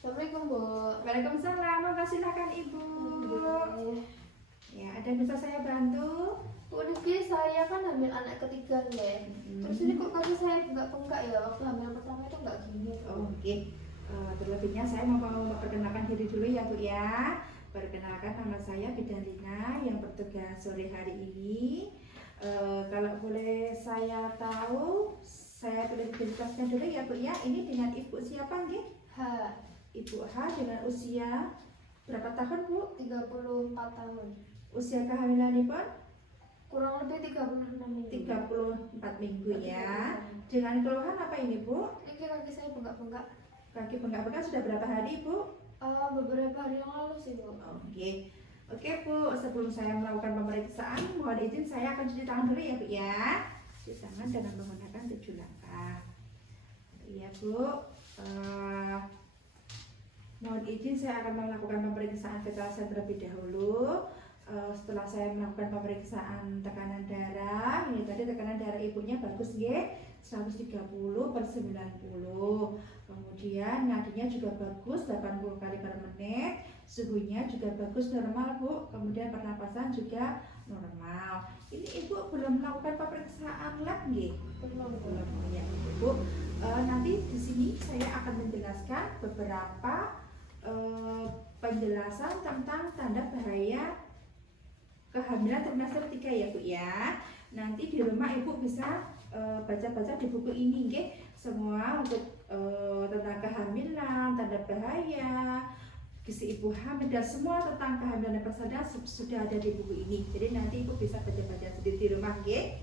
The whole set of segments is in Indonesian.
Assalamualaikum, Bu. Waalaikumsalam, monggo silakan Ibu. Ya, ada yang bisa saya bantu? Bu Rizky, saya kan hamil anak ketiga nih. Terus ini kok kaki saya bengkak ya? Waktu hamil pertama itu nggak gini. Oke. Terlebihnya saya mau memperkenalkan diri dulu ya Bu ya. Perkenalkan, nama saya Bidan Rina yang bertugas sore hari ini. Kalau boleh saya tahu, saya boleh dijelaskan dulu ya Bu ya. Ini dengan Ibu siapa nih? Ibu H dengan usia berapa tahun Bu? 34 tahun. Usia kehamilan Ibu? Kurang lebih 36 minggu. 34 minggu ya. Dengan keluhan apa ini Bu? Ini kaki saya bengkak-bengkak. Kaki bengkak-bengkak sudah berapa hari Bu? Beberapa hari yang lalu sih, Bu. Oke Bu, sebelum saya melakukan pemeriksaan, mohon izin saya akan cuci tangan dulu ya Bu ya. Cuci tangan dengan menggunakan 7 langkah. Iya Bu. Mohon izin saya akan melakukan pemeriksaan kecemasan terlebih dahulu. Setelah saya melakukan pemeriksaan tekanan darah, ini tadi tekanan darah ibunya bagus ya, 130/90. Kemudian nadinya juga bagus, 80 kali per menit. Suhunya juga bagus, normal Bu. Kemudian pernapasan juga normal. Ini Ibu belum melakukan pemeriksaan lab nggih? Belum. Ya, Bu. Nanti di sini saya akan menjelaskan beberapa penjelasan tentang tanda bahaya kehamilan trimester 3 ya Bu ya. Nanti di rumah Ibu bisa baca-baca di buku ini nggih, semua untuk tentang kehamilan, tanda bahaya, gizi ibu hamil dan semua tentang kehamilan dan persalinan sudah ada di buku ini. Jadi nanti Ibu bisa baca-baca sendiri di rumah nggih.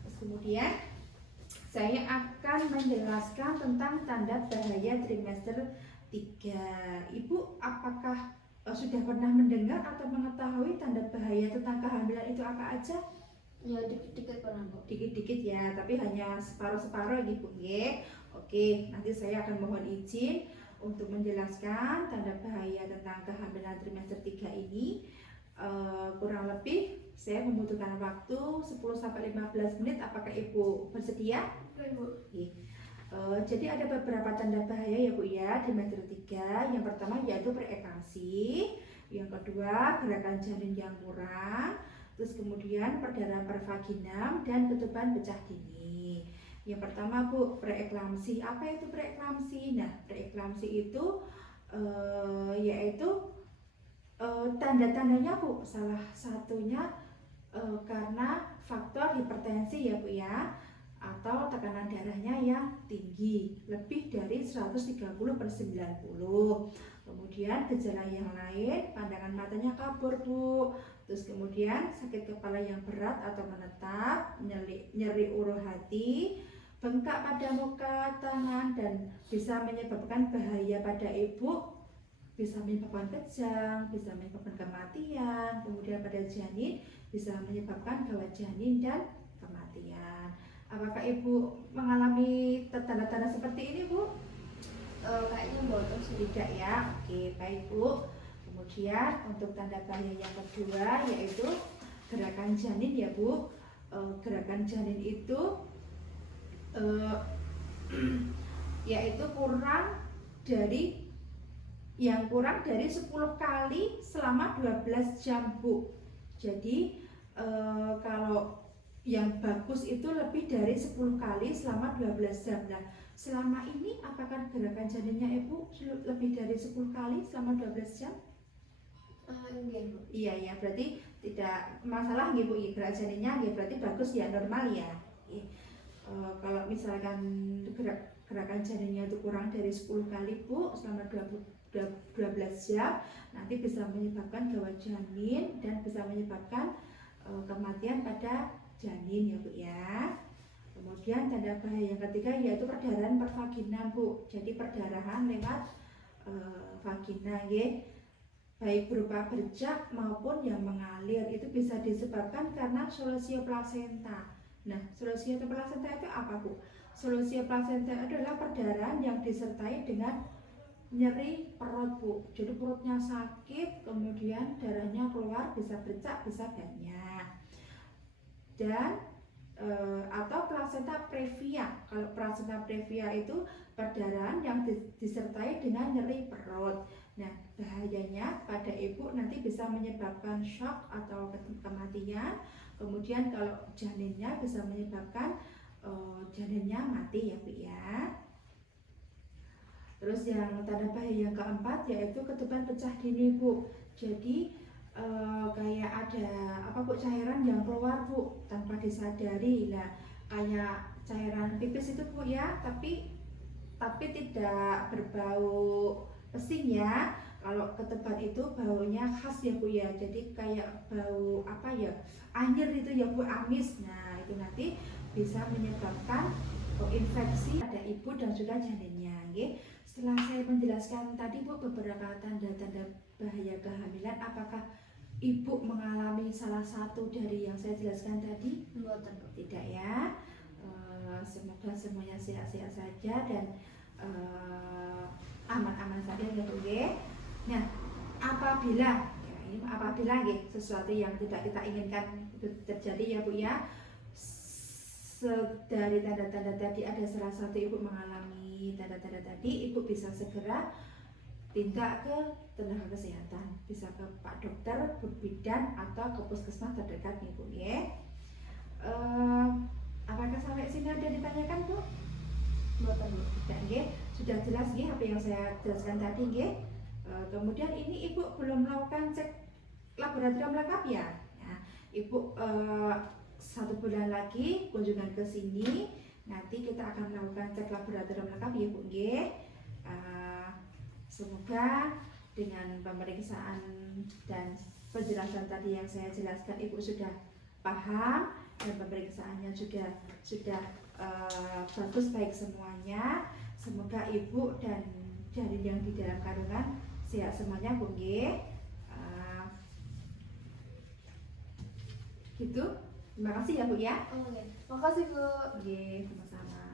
Terus kemudian saya akan menjelaskan tentang tanda bahaya trimester 3. Ibu apakah sudah pernah mendengar atau mengetahui tanda bahaya tentang kehamilan itu apa aja? Ya, dikit-dikit pernah, Bu. Dikit-dikit ya, tapi hanya separuh-separuh Ibu ya. Oke, nanti saya akan mohon izin untuk menjelaskan tanda bahaya tentang kehamilan trimester 3 ini. Kurang lebih saya membutuhkan waktu 10-15 menit. Apakah Ibu bersedia? Oke, Bu. Jadi ada beberapa tanda bahaya ya Bu ya di trimester 3. Yang pertama yaitu preeklamsi, yang kedua gerakan janin yang kurang, terus kemudian perdarahan pervaginam dan ketuban pecah dini. Yang pertama Bu, preeklamsi. Apa itu preeklamsi? Nah, preeklamsi itu yaitu tanda-tandanya Bu, salah satunya karena faktor hipertensi ya Bu ya, atau tekanan darahnya yang tinggi lebih dari 130/90. Kemudian gejala yang lain, pandangan matanya kabur Bu, terus kemudian sakit kepala yang berat atau menetap, nyeri ulu hati, bengkak pada muka, tangan, dan bisa menyebabkan bahaya pada ibu, bisa menyebabkan kejang, bisa menyebabkan kematian. Kemudian pada janin bisa menyebabkan gawat janin dan kematian. Apakah Ibu mengalami tanda-tanda seperti ini Bu? Kayaknya bodoh sih. Tidak ya. Oke, baik Bu. Kemudian untuk tanda bahaya yang kedua yaitu gerakan janin ya Bu. Gerakan janin itu yaitu kurang dari 10 kali selama 12 jam Bu. Jadi kalau yang bagus itu lebih dari 10 kali selama 12 jam. Nah, selama ini apakah gerakan janinnya Ibu lebih dari 10 kali selama 12 jam? Enggak, Bu. Iya ya, berarti tidak masalah nggih Bu, gerak janinnya nggih berarti bagus ya, normal ya. Kalau misalkan gerakan janinnya itu kurang dari 10 kali Bu selama 12 jam, nanti bisa menyebabkan gawat janin dan bisa menyebabkan kematian pada janin ya Bu ya. Kemudian tanda bahaya yang ketiga yaitu perdarahan pervaginam Bu. Jadi perdarahan lewat vagina ya, baik berupa bercak maupun yang mengalir, itu bisa disebabkan karena solusio plasenta. Nah, solusio plasenta itu apa Bu? Solusio plasenta adalah perdarahan yang disertai dengan nyeri perut Bu. Jadi perutnya sakit, kemudian darahnya keluar, bisa bercak, bisa banyak. Dan atau plasenta previa. Kalau plasenta previa itu perdarahan yang disertai dengan nyeri perut. Nah, bahayanya pada ibu nanti bisa menyebabkan shock atau kematian. Kemudian kalau janinnya bisa menyebabkan janinnya mati ya Bu ya. Terus yang tanda bahaya yang keempat yaitu ketuban pecah dini Bu. Jadi kayak ada apa Bu, cairan yang keluar Bu tanpa disadari. Nah, kayak cairan pipis itu Bu ya, tapi tidak berbau pesing ya. Kalau ketuban itu baunya khas ya Bu ya. Jadi kayak bau apa ya? Anyir itu ya Bu, amis. Nah, itu nanti bisa menyebabkan infeksi pada ibu dan juga janinnya. Nggih. Setelah saya menjelaskan tadi Bu beberapa tanda-tanda bahaya kehamilan, apakah ibu mengalami salah satu dari yang saya jelaskan tadi? Mboten, Bu. Tidak ya. Semoga semuanya sehat-sehat saja dan aman-aman saja ya Bu. Nah, apabila sesuatu yang tidak kita inginkan itu terjadi ya Bu ya, dari tanda-tanda tadi ada salah satu ibu mengalami tanda-tanda tadi, ibu bisa segera tindak ke tenaga kesehatan, bisa ke Pak Dokter, ke bidan atau ke puskesmas terdekat nih Bu ya. Apakah sampai sini ada ditanyakan Bu? Mboten, Bu. Tidak nggih, sudah jelas nggih apa yang saya jelaskan tadi nggih. Kemudian ini ibu belum melakukan cek laboratorium lengkap ya. Nah, ibu 1 bulan lagi kunjungan ke sini, nanti kita akan melakukan cek laboratorium lengkap ya Bu nggih. Semoga dengan pemeriksaan dan penjelasan tadi yang saya jelaskan ibu sudah paham dan pemeriksaannya sudah bagus baik semuanya. Semoga ibu dan janin yang di dalam kandungan sehat semuanya Bu nggih. Gitu. Terima kasih ya Bu ya. Oke. Makasih, Bu. Nggih, sama-sama.